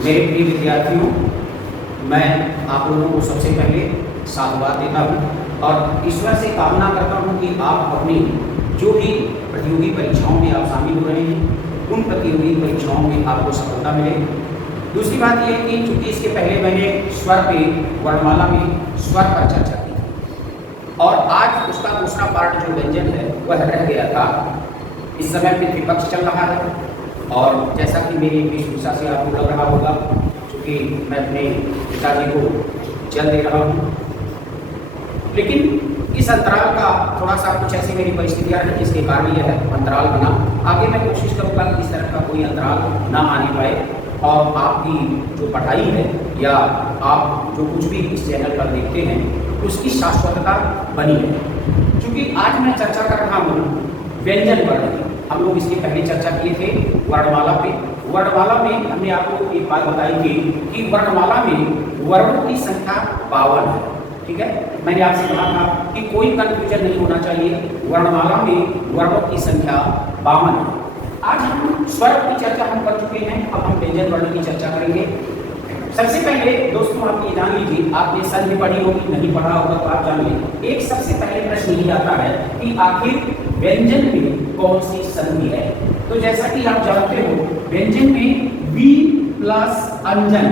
मेरे प्रिय विद्यार्थियों, मैं आप लोगों को सबसे पहले साधुवाद देता हूँ और ईश्वर से कामना करता हूँ कि आप अपनी जो भी प्रतियोगी परीक्षाओं में आप शामिल हो रहे हैं उन प्रतियोगी परीक्षाओं में आपको सफलता मिले। दूसरी बात यह है कि चूंकि इसके पहले मैंने स्वर पे वर्णमाला में स्वर पर चर्चा की थी और आज उसका दूसरा पार्ट जो व्यंजन है वह रह गया था। इस समय पितृपक्ष चल रहा है और जैसा कि मेरी वेशभूषा से आपको लग रहा होगा, क्योंकि मैं अपने पिताजी को जल दे रहा हूँ, लेकिन इस अंतराल का थोड़ा सा कुछ ऐसी मेरी परिस्थितियाँ हैं जिसके कारण यह अंतराल बना। आगे मैं कोशिश करूँगा कि इस तरह का कोई अंतराल ना आने पाए और आपकी जो पढ़ाई है या आप जो कुछ भी इस चैनल पर देखते हैं उसकी शाश्वतता बनी है। क्योंकि आज मैं चर्चा कर रहा हूँ व्यंजन वर्ण की। हम लोग इसके पहले चर्चा किए थे वर्णमाला पे। वर्णमाला में हमने आपको एक बात बताई थी कि वर्णमाला में वर्णों की संख्या 52 है। ठीक है, मैंने आपसे कहा था कि कोई कंफ्यूजन नहीं होना चाहिए, वर्णमाला में वर्णों की संख्या 52 है। आज हम स्वर की चर्चा हम कर चुके हैं, अब हम व्यंजन वर्ण की चर्चा करेंगे। सबसे पहले दोस्तों आप ये जान लीजिए, आपने संधि पढ़ी होगी, नहीं पढ़ा होगा तो आप जान लीजिए। एक सबसे पहले प्रश्न ये आता है कि आखिर व्यंजन में कौन सी संधि है। तो जैसा कि आप जानते हो व्यंजन में वी प्लस अंजन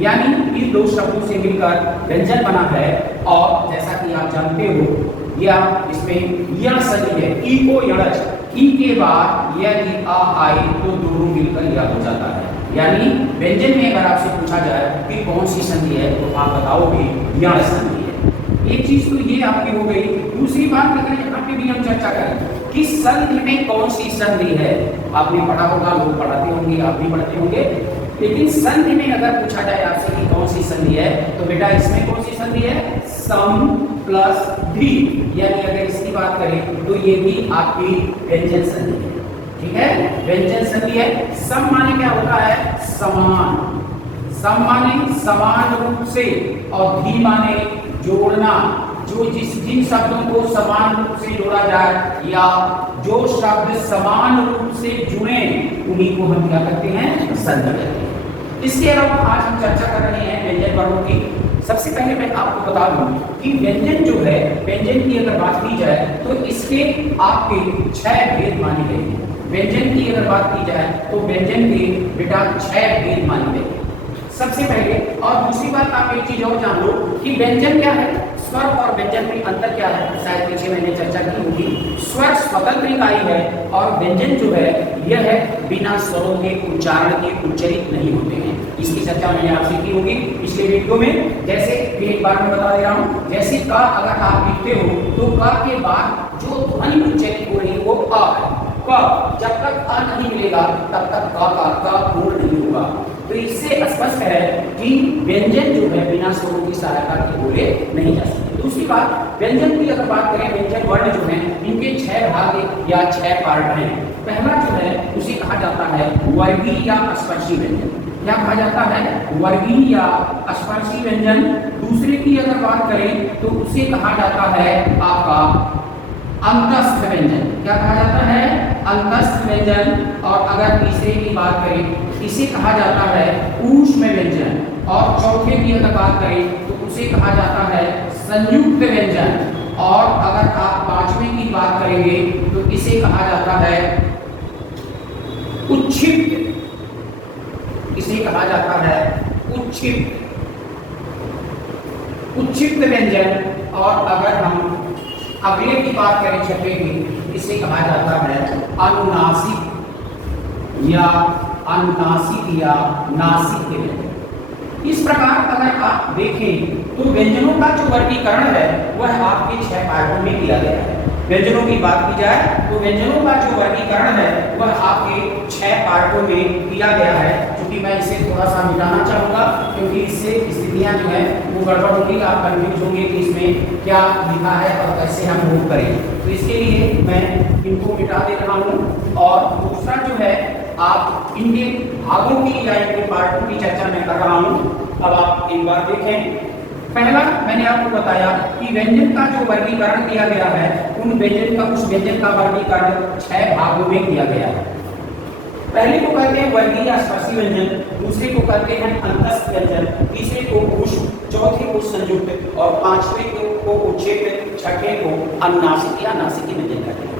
यानी इन दो शब्दों से मिलकर व्यंजन बना है और जैसा कि आप जानते हो या इसमें यह संधि है ई को यणज, ई के बाद यदि आ आए तो दोनों मिलकर यह हो जाता है। यानी व्यंजन में अगर आपसे पूछा जाए कि कौन सी संधि है तो आप बताओगे यह संधि है। एक चीज तो ये आपकी हो गई। दूसरी बात अगर यहाँ पे भी हम चर्चा करें कि संधि में कौन सी संधि है, आपने पढ़ा होगा, लोग पढ़ाते होंगे, आप भी पढ़ते होंगे, लेकिन संधि में अगर पूछा जाए आपसे कि कौन सी संधि है तो बेटा इसमें कौन सी संधि है, सम प्लस धी। यानी अगर इसकी बात करें तो ये भी आपकी व्यंजन संधि है। ठीक है, व्यंजन संधि है। सम माने क्या होता है, समान। सम माने समान रूप से और धी माने जोड़ना। जो जिन शब्दों को समान रूप से जोड़ा जाए या जो शब्द समान रूप से जुड़े उन्हीं को हम क्या करते हैं, संधि कहते हैं। इसके अलावा आज हम चर्चा कर रहे हैं व्यंजन वर्णों की। सबसे पहले मैं आपको बता दूं कि व्यंजन जो है, व्यंजन की अगर बात की जाए तो इसके आपके 6 भेद माने गए हैं। व्यंजन की अगर बात की जाए तो व्यंजन के बेटा 6 भेद माने गए। सबसे पहले और दूसरी बात आप एक चीज और जान लो कि व्यंजन क्या है, स्वर और व्यंजन में अंतर क्या है। शायद पीछे मैंने चर्चा की होगी। स्वर स्वतंत्र इकाई है और व्यंजन जो है यह है बिना स्वरों के उच्चारण के उच्चरित नहीं होते हैं। इसकी चर्चा मैंने आपसे की होगी पिछले वीडियो में। जैसे एक बार मैं बता दे रहा हूँ, जैसे का अगर आप लिखते हो तो का के बाद जो ध्वनि उच्चरित हो रही है वो आ है। का जब तक आ नहीं मिलेगा तब तक का पूर्ण नहीं होगा। तो इससे स्पष्ट है कि व्यंजन जो है बिना स्वरों की सहायता के बोले नहीं जा सकते। दूसरी बात, व्यंजन की अगर बात करें, व्यंजन वर्ण जो है इनके 6 भाग या 6 पार्ट हैं। पहला जो है उसे कहा जाता है वर्गीय या स्पर्शी व्यंजन। क्या कहा जाता है, वर्गीय या स्पर्शी व्यंजन। दूसरे की अगर बात करें तो उसे कहा जाता है आपका अंतस्थ व्यंजन। क्या कहा जाता है, अंतस्थ व्यंजन। और अगर तीसरे की बात करें इसे कहा जाता है ऊष्म व्यंजन। और चौथे की अगर बात करें तो उसे कहा जाता है संयुक्त व्यंजन। और अगर आप पांचवें की बात करेंगे तो इसे कहा जाता है उच्छिष्ट। इसे कहा जाता है उच्छिष्ट व्यंजन। और अगर हम अगले की बात करें छठे की, इसे कहा जाता है अनुनासिक या नासिक व्यंजन। इस प्रकार अगर आप देखें तो व्यंजनों का जो वर्गीकरण है वह आपके 6 पार्टों में किया गया है। व्यंजनों की बात की जाए तो व्यंजनों का जो वर्गीकरण है वह आपके 6 पार्टों में किया गया है। क्योंकि मैं इसे थोड़ा सा मिटाना चाहूंगा क्योंकि इससे स्थितियां जो है वो गड़बड़ होगी, आप कंफ्यूज होंगे कि इसमें क्या लिखा है और कैसे हम मूव करें। तो इसके लिए मैं इनको मिटा दे रहा हूँ। और दूसरा जो है आप इनके भागों की या इनके पार्टों की चर्चा मैं कर रहा हूँ। अब आप एक बार देखें, पहला मैंने आपको बताया कि व्यंजन का जो वर्गीकरण किया गया है उस व्यंजन का वर्गीकरण 6 भागों में किया गया है। पहले को कहते हैं वर्गीय या स्पर्शी व्यंजन, दूसरे को कहते हैं अंतस्थ व्यंजन, तीसरे को ऊष्म, चौथे को संयुक्त और पांचवे को उच्छेद, छठे को अनुनासिक या नासिकी व्यंजन कहते हैं।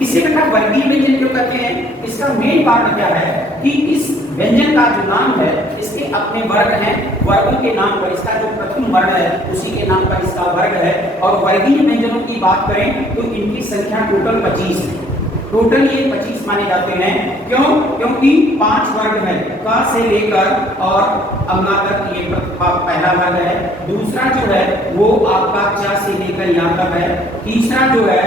इसी प्रकार वर्गीय व्यंजन क्यों कहते हैं? इसका मेन कारण क्या है कि इस व्यंजन का जो नाम है इसके अपने वर्ग हैं, वर्गों के नाम पर इसका जो प्रथम वर्ण है उसी के नाम पर इसका वर्ग है। और वर्गीय व्यंजनों की बात करें तो इनकी संख्या टोटल 25 है। टोटल ये 25 माने जाते हैं। क्यों? क्योंकि 5 वर्ग है, क से लेकर और अम्मा तक ये पहला वर्ग है। दूसरा जो है वो आपका च से लेकर यहाँ तक है। तीसरा जो है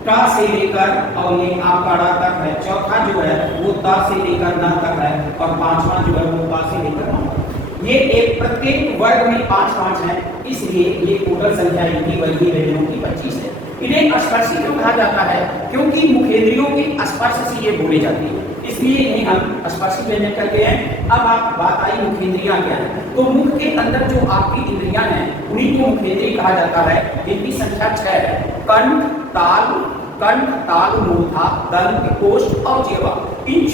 ट से लेकर और ये आपका ड़ तक है। चौथा जो है वो त से लेकर न तक है और पांचवा जो है वो प से लेकर न तक। ये एक प्रत्येक वर्ग में 5-5 है, इसलिए ये टोटल संख्या इनकी वर्गीय व्यंजनों की 25 है। इन्हें स्पर्शी क्यों कहा जाता है? क्योंकि मुखेंद्रियों के स्पर्श से ये बोले जाती है, इसलिए इन्हें हम स्पर्शी व्यंजन कहते हैं। अब आप बात आई मुखेंद्रियां क्या है, तो मुख के अंदर जो आपकी इंद्रियां हैं उन्हीं को मुखेंद्रिय कहा जाता है। इनकी संख्या 6 है। कंठ, तालु, मूर्धा, दंत, कोष्ठ और जिह्वा। इन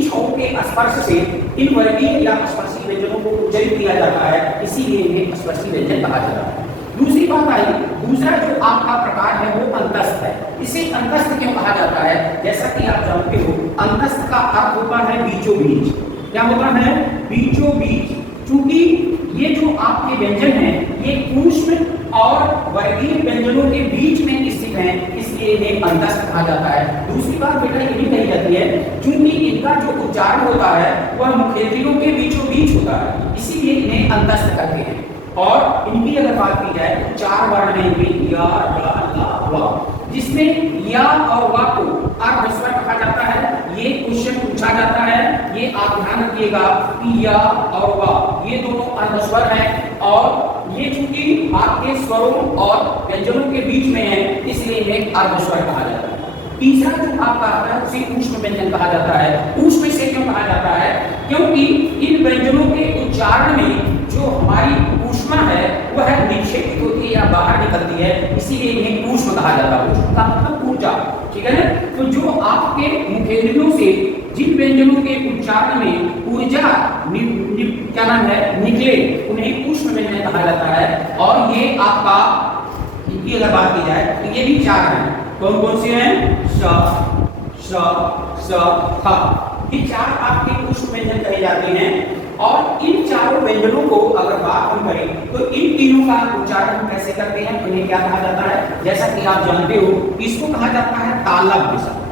छहों के स्पर्श से इन वर्गीय या स्पर्शी व्यंजनों को उच्चारित किया जाता है, इसीलिए इन्हें स्पर्शी व्यंजन कहा जाता है। दूसरी बात आई, दूसरा जो आपका प्रकार है वो अंतस्थ है। इसे अंतस्थ क्यों कहा जाता है? जैसा कि आप जानते हो अंतस्थ का अर्थ होता है बीचों बीच। क्या होता है? बीचों बीच। चूंकि ये जो आपके व्यंजन हैं ये ऊष्म और वर्गीय व्यंजनों के बीच में स्थित हैं, इसलिए इन्हें अंतस्थ कहा जाता है। दूसरी बात बेटा ये भी कही जाती है, चूंकि इनका जो उच्चारण होता है वह मुखेंद्रियों के बीचों बीच होता है, इसीलिए इन्हें अंतस्थ कहते हैं। और इनकी अगर बात की जाए तो 4 वर्ण हैं इनके, या, रा, ला, वा, जिसमें या और वा को अर्धस्वर कहा जाता है। ये क्वेश्चन पूछा जाता है, ये आप ध्यान रखिएगा कि या और वा ये दोनों अर्धस्वर हैं और ये चूंकि आपके स्वरों और व्यंजनों के बीच में है, इसलिए इन्हें अर्धस्वर कहा जाता है। तीसरा जो आपका आता है उसे ऊष्म व्यंजन कहा जाता है। ऊष्म से क्यों कहा जाता है? क्योंकि इन व्यंजनों के उच्चारण में जो हमारी ऊष्मा है वह निक्षेपित होती है या बाहर निकलती है, इसीलिए इन्हें ऊष्म कहा जाता है। ऊष्म का मतलब ऊर्जा, ठीक है ना? तो जो आपके मुखेंद्रियों से जिन व्यंजनों के उच्चारण में ऊर्जा क्या नाम है निकले, उन्हें ऊष्म व्यंजन कहा जाता है। और ये आपका इनकी अगर बात की जाए तो ये भी 4 हैं। कौन कौन से हैं? श, श, स, ह। ये 4 आपके ऊष्म व्यंजन कहे जाते हैं। और इन चारों व्यंजनों को अगर बात हम करें तो इन तीनों का उच्चारण हम कैसे करते हैं, उन्हें क्या कहा जाता है? जैसा कि आप जानते हो इसको कहा जाता है तालव्य शब्द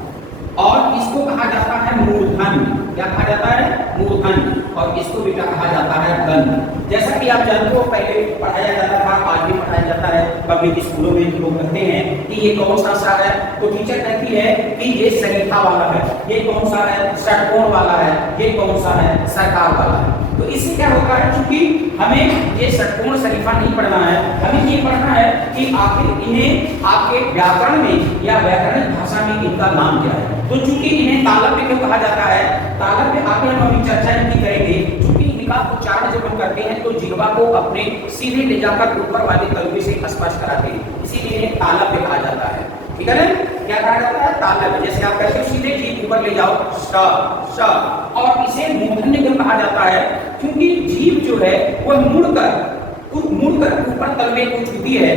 और इसको कहा जाता है मूर्धन। क्या कहा जाता है? मूर्धन। और इसको भी क्या कहा जाता है? दंत। जैसा कि आप जानते हो पहले पढ़ाया जाता था, आज भी पढ़ाया जाता है पब्लिक स्कूलों में। लोग कहते हैं कि ये कौन सा सा है, तो टीचर कहती है कि ये सरीखा वाला है, ये कौन सा है? षटकोण वाला है, ये कौन सा है? सरकार वाला है। तो इससे क्या होता है, क्योंकि हमें ये षटकोण शरीफा नहीं पढ़ना है, हमें ये पढ़ना है कि आखिर इन्हें आपके व्याकरण में या व्याकरण भाषा में इनका नाम क्या है। तो चूंकि इन्हें तालव्य क्यों कहा जाता है? तालव्य आगे हम अभी चर्चा इनकी करेंगे। चूंकि इनका उच्चारण जब हम करते हैं तो जिह्वा को अपने सीधे ले जाकर ऊपर वाले तलवे से स्पर्श कराते हैं, इसीलिए इन्हें तालव्य कहा जाता है। ठीक है ना? क्या कहा जाता है? तालव्य। जैसे आप कहते हो सीधे जीभ ऊपर ले जाओ, श, और इसे मूर्धन्य क्यों कहा जाता है? क्योंकि जीभ जो है वह मुड़कर ऊपर तलवे को छूती है,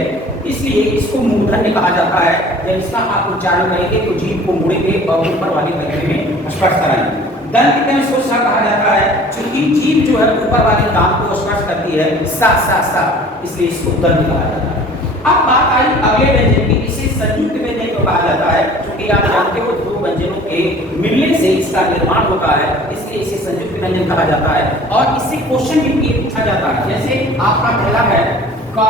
इसलिए इसको मूर्धन्य कहा जाता है। जब इसका आप उच्चारण करेंगे तो जीभ को मुड़ेंगे और ऊपर वाले तलवे में स्पर्श कराएंगे। दंत क्यों इसको सा कहा जाता है? क्योंकि जीभ जो है ऊपर वाले दांत को स्पर्श करती है, सा, इसलिए इसको दंत कहा जाता है। अब बात आई अगले व्यंजन की, इसे संयुक्त व्यंजन को कहा जाता है। क्योंकि आप जानते हो 2 व्यंजनों के मिलने से इसका निर्माण होता है, इसलिए इसे संयुक्त व्यंजन कहा जाता है। और इससे क्वेश्चन भी पूछा जाता है। जैसे आपका पहला है क,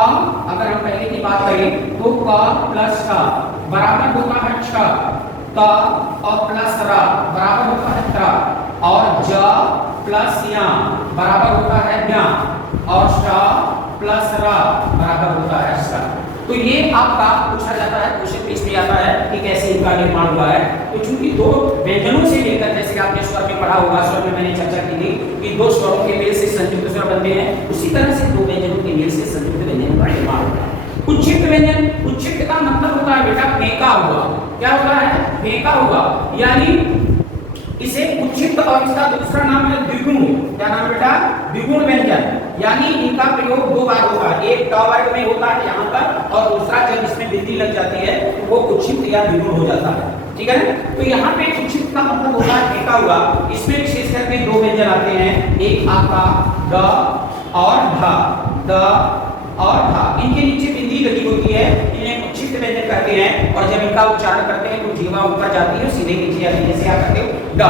अगर हम पहले की बात करें तो क प्लस ठ बराबर होता है छ, त और प्लस र बराबर होता है त्र, और ज प्लस या बराबर होता है ज्ञ, और श प्लस र बराबर होता है स। तो ये आपका पूछा जाता है, क्वेश्चन पेश में आता है कि कैसे इनका निर्माण हुआ है। तो चूंकि 2 व्यंजनों से लेकर, जैसे आपने स्वर में पढ़ा होगा, स्वर में मैंने चर्चा की थी कि 2 स्वरों के मेल से संयुक्त स्वर बनते हैं, उसी तरह से 2 व्यंजनों के मेल से संयुक्त व्यंजन का निर्माण होता है। उच्छिष्ट व्यंजन, उच्छिष्ट का मतलब होता है बेटा फेंका हुआ। क्या होता है? फेंका हुआ। यानी इसे उच्चित और इसका दूसरा नाम है द्विगुण। क्या नाम बेटा? द्विगुण व्यंजन। यानी इनका प्रयोग दो बार होगा, एक ट वर्ग में होता है यहाँ पर, और दूसरा जब इसमें बिंदी लग जाती है तो वो उच्चित या द्विगुण हो जाता है। ठीक है, तो यहाँ पे उच्चित का मतलब होता है फेंका हुआ। इसमें विशेष करके दो व्यंजन आते हैं, एक आपका द और ध, द और धा। इनके नीचे बिंदी लगी होती है, इन्हें उच्चित व्यंजन कहते हैं। और जब इनका उच्चारण करते हैं तो जीवा ऊपर जाती है, सीधे नीचे आती है। जैसे आप करते हो ड,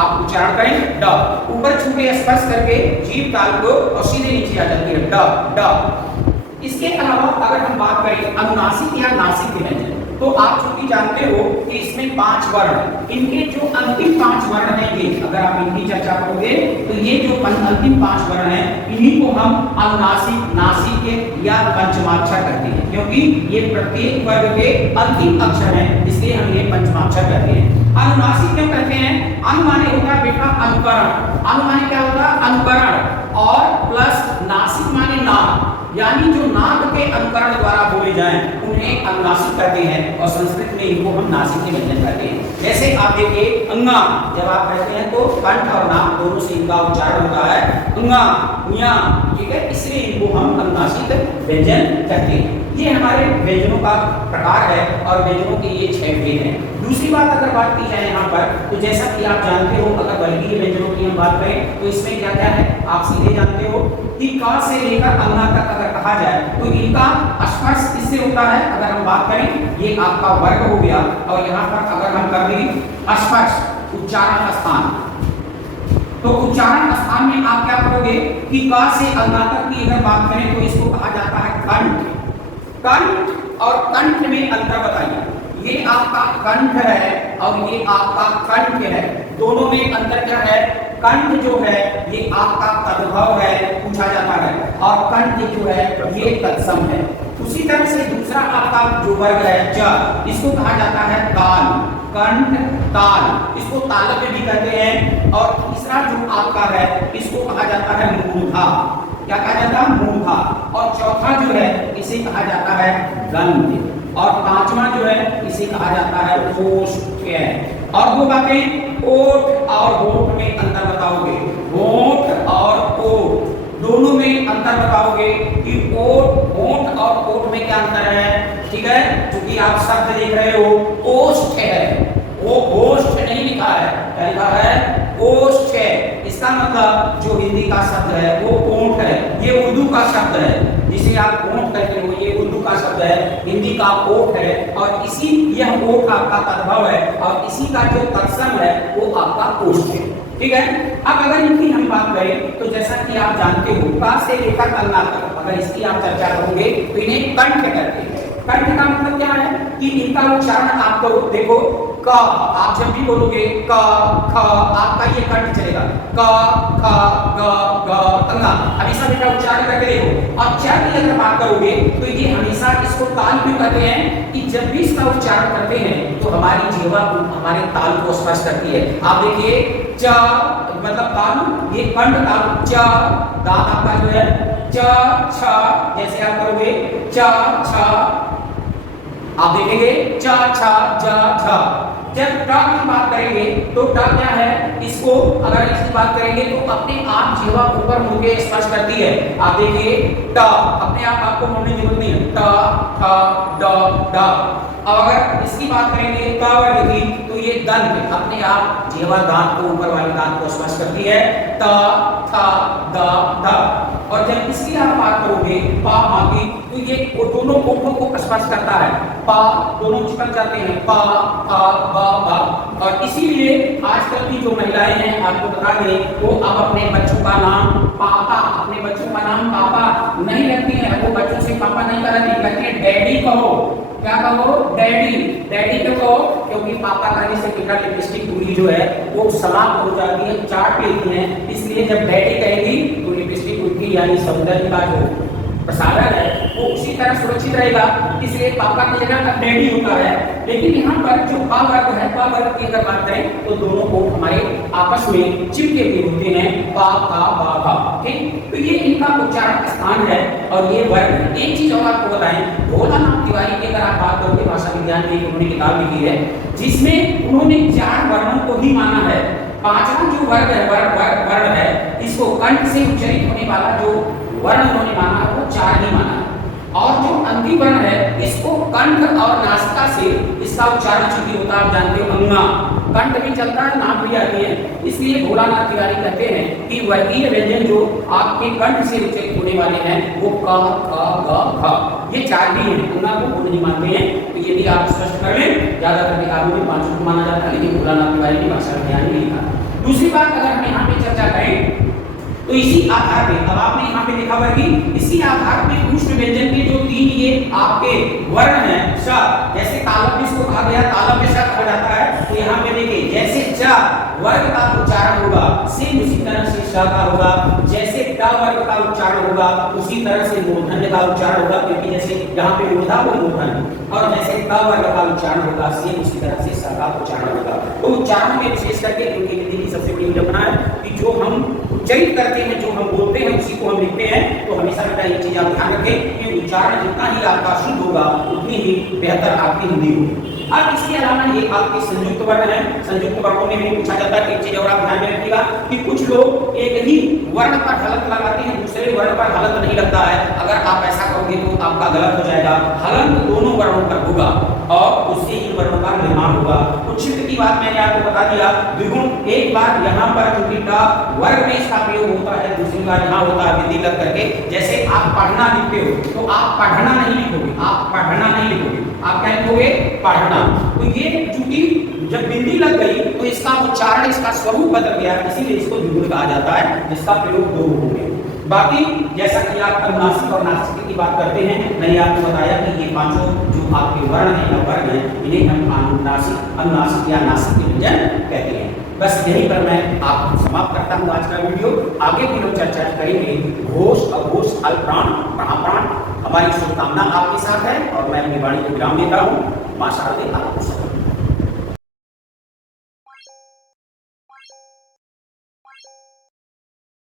आप उच्चारण करें ड, ऊपर छू के स्पर्श करके जीभ ताल को और सीधे नीचे आ जाती है ड ड। इसके अलावा अगर हम बात करें अनुनासिक या नासिक व्यंजन, तो आप चूंकि जानते हो कि इसमें 5 वर्ण, इनके जो अंतिम 5 वर्ण हैं, ये अगर आप इनकी चर्चा करोगे तो ये जो अंतिम 5 वर्ण हैं, इन्हीं को हम अनुनासिक, नासिक या पंचमाक्षर कहते हैं, क्योंकि ये प्रत्येक वर्ग के अंतिम अक्षर हैं, इसलिए हम ये पंचमाक्षर कहते हैं। अनुनासिक क्यों कहते हैं? अनु माने होता है बेटा अनुकरण, अनु माने क्या होता है? अनुकरण, और प्लस नासिक माने नाक, यानी जो नाक के अनुकरण द्वारा बोले जाएं उन्हें अनुनासिक कहते हैं, और संस्कृत में इनको हम नासिक के व्यंजन कहते हैं। जैसे आप देखिए अंगा, जब आप कहते हैं तो कंठ और नाक दोनों से इनका उच्चारण होता है अंगा ञा, ठीक है, इसलिए इनको हम अनुनासिक व्यंजन कहते हैं। ये हमारे व्यंजनों का प्रकार है और व्यंजनों के ये 6 भेद हैं। दूसरी बात अगर बात की जाए यहाँ पर, तो जैसा कि आप जानते हो अगर वर्गीय व्यंजनों की हम बात करें तो इसमें क्या क्या है आप सीधे जानते हो कि क से लेकर अंगा तक अगर कहा जाए तो इनका स्पर्श किससे होता है? अगर हम बात करें ये आपका वर्ग हो गया, और यहाँ पर अगर हम कर दें स्पर्श उच्चारण स्थान, तो उच्चारण स्थान में आप क्या करोगे कि क से अंगा तक की अगर बात करें तो इसको कहा जाता है कंठ। कंठ और कंठ में अंतर बताइए। ये आपका कंठ है और ये आपका कंठ है, दोनों में अंतर क्या है? कंठ जो है ये आपका तद्भव है, पूछा जाता है, और कंठ जो है ये तत्सम है। उसी तरह से दूसरा आपका जो वर्ग है च, इसको कहा जाता है ताल, कंठ ताल, इसको तालव्य भी कहते हैं। और तीसरा जो आपका है इसको कहा जाता है मूर्धा। क्या कहा जाता है? मूर्धा। और चौथा जो है इसे कहा जाता है गंध, और पांचवा जो है इसे कहा जाता है ओष्ठ्य। और वो बातें ओठ और होठ में अंतर बताओगे, होठ और ओठ दोनों में अंतर बताओगे कि ओठ, होठ और ओठ में क्या अंतर है। ठीक है, क्योंकि आप शब्द देख रहे हो ओष्ठ्य है, वो ओष्ठ नहीं लिखा है, क्या लिखा है? ओष्ठ है। इसका मतलब जो हिंदी का शब्द है वो ओठ है, ये उर्दू का शब्द है, जिसे आप ओठ कहते हो, ये उर्दू का शब्द है, हिंदी का ओठ है, और इसी यह ओठ आपका तद्भव है, और इसी का जो तत्सम है वो आपका ओष्ठ है। ठीक है, अब अगर इनकी हम बात करें तो जैसा कि आप जानते हो का से लेकर अंगा तक अगर इसकी आप चर्चा करोगे तो इन्हें कंठ कहते हैं। कंठ का मतलब क्या है कि इनका उच्चारण आप करो, देखो क, आप जब भी बोलोगे क ख, आपका ये कंठ चलेगा, क ख ग ग अंगा, हमेशा बेटा उच्चारण करके देखो। और च की अगर बात करोगे तो ये हमेशा इसको ताल क्यों कहते हैं कि जब भी इसका उच्चारण करते हैं तो हमारी जीवा हमारे ताल को स्पर्श करती है। आप देखिए च मतलब ताल, ये कंठ ताल, च दांत आपका जो है च छ, जैसे आप करोगे च छ, आप देखेंगे च छ ज झ। जब ट की बात करेंगे तो ट क्या है? इसको अगर इसकी बात करेंगे तो अपने आप जीवा ऊपर मुड़ के स्पर्श करती है। आप देखिए ट अपने आप आपको मुड़ने की जरूरत नहीं है, ट ठ ड ड। अब अगर इसकी बात करेंगे क वर्ग की तो ये दंत अपने आप जीवा दांत को ऊपर वाले दांत को स्पर्श करती है, त थ द ध। और जब इसकी आप बात करोगे पा मा की तो ये दोनों ओठों को स्पर्श करता है, पा दोनों चिपक जाते हैं, पा पा बा बा। और इसीलिए आजकल की जो महिलाएं हैं आपको बता दें वो अब अपने बच्चों का नाम पापा, अपने बच्चों का नाम पापा नहीं रखती हैं, वो बच्चों से पापा नहीं कहती, कहती है डैडी कहो। क्या कहो? डैडी। डैडी क्यों कहो? क्योंकि पापा कहने से बेटा लिपस्टिक पूरी जो है वो समाप्त हो जाती है, चाट लेती है, इसलिए जब डैडी कहेगी तो लिपस्टिक उनकी यानी सौंदर्य का जो प्रसारण है वो उसी तरह सुरक्षित रहेगा, इसलिए पापा की जगह का डैडी होता है। लेकिन यहाँ पर जो पा वर्ग है, पा वर्ग की अगर बात करें तो दोनों को हमारे आपस में चिपके हुए होते हैं, पा का बा का। ठीक, तो ये इनका उच्चारण स्थान है और ये वर्ग। एक चीज और आपको बताएं, भोलानाथ तिवारी की अगर आप बात करोगे भाषा विज्ञान की उन्होंने किताब लिखी है जिसमें उन्होंने 4 वर्णों को ही माना है, पांचवा जो वर्ण है इसको कंठ से उच्चारित होने वाला जो वर्ण उन्होंने माना वो 4 ही माना, और जो अंतिम वर्ण है इसको कंठ और नासिका से इसका उच्चारण चूंकि होता है, आप जानते हो अंगा, कंठ भी चलता है, नाक भी आती है, इसलिए भोलानाथ तिवारी कहते हैं कि वर्गीय व्यंजन जो आपके कंठ से उच्चारित होने वाले हैं वो क ख ग घ ये 4 भी हैं, अंगा को वो नहीं मानते हैं। तो यदि आप स्पष्ट कर लें, ज्यादातर किताबों में 5 को माना जाता है, लेकिन भोलानाथ तिवारी ने भाषा ज्ञान नहीं लिखा। दूसरी बात अगर हम यहाँ पे चर्चा करें तो इसी आधार पे, अब आपने यहाँ पे लिखा हुआ कि इसी आधार पे पुष्ट व्यंजन के जो 3 ये आपके वर्ण हैं, श, जैसे तालव्य इसको कहा गया, तालव्य श कहा जाता है, तो यहाँ पे देखिए जैसे च वर्ग का उच्चारण होगा सेम उसी तरह से श का होगा, जैसे ट वर्ग का उच्चारण होगा उसी तरह से मूर्धन्य का उच्चारण होगा, क्योंकि जैसे यहाँ पे मूर्धा वो मूर्धन्य, और जैसे ट वर्ग का उच्चारण होगा सेम उसी तरह से स का उच्चारण होगा। तो उच्चारण में विशेष करके क्योंकि हिंदी की सबसे बड़ी विडंबना है कि जो हम उच्चारित करते हैं, जो हम बोलते हैं उसी को हम लिखते हैं, तो हमेशा बेटा ये चीज आप ध्यान रखें कि उच्चारण जितना ही आपका शुद्ध होगा उतनी ही बेहतर आपकी हिंदी होगी। अब इसके अलावा ये आपके संयुक्त वर्ण है, संयुक्त वर्णों में भी पूछा जाता है, एक चीज और आप ध्यान में रखिएगा कि कुछ लोग एक ही वर्ण पर हलंत लगाते हैं, दूसरे वर्ण पर हलंत नहीं लगता है। अगर आप ऐसा करोगे तो आपका गलत हो जाएगा, हलंत दोनों वर्णों पर होगा और उससे इन वर्णों का निर्माण होगा। उच्छिष्ट की बात मैंने आपको बता दिया, द्विगुण एक बार यहाँ पर चूंकि का वर्ग में इसका प्रयोग होता है, दूसरी बार यहाँ होता है बिंदी लग करके। जैसे आप पढ़ना लिखते हो तो आप पढ़ना नहीं लिखोगे, आप पढ़ना नहीं लिखोगे, आप क्या लिखोगे? पढ़ना। तो ये चूंकि जब बिंदी लग गई तो इसका उच्चारण, इसका स्वरूप बदल गया, इसीलिए इसको द्विगुण कहा जाता है, जिसका प्रयोग 2 होंगे। बाकी जैसा कि आप अनुनासिक और नासिक की बात करते हैं, मैंने आपको बताया कि ये 5 जो आपके वर्ण हैं या वर्ग हैं, इन्हें हम अनुनासिक या नासिक के व्यंजन कहते हैं। बस यहीं पर मैं आप समाप्त करता हूँ आज का वीडियो। आगे भी हम चर्चा करेंगे घोष, अघोष, अल्पप्राण, महाप्राण। हमारी शुभकामना आपके साथ है और मैं अपनी वाणी को विराम देता हूँ। मां शारदे आपको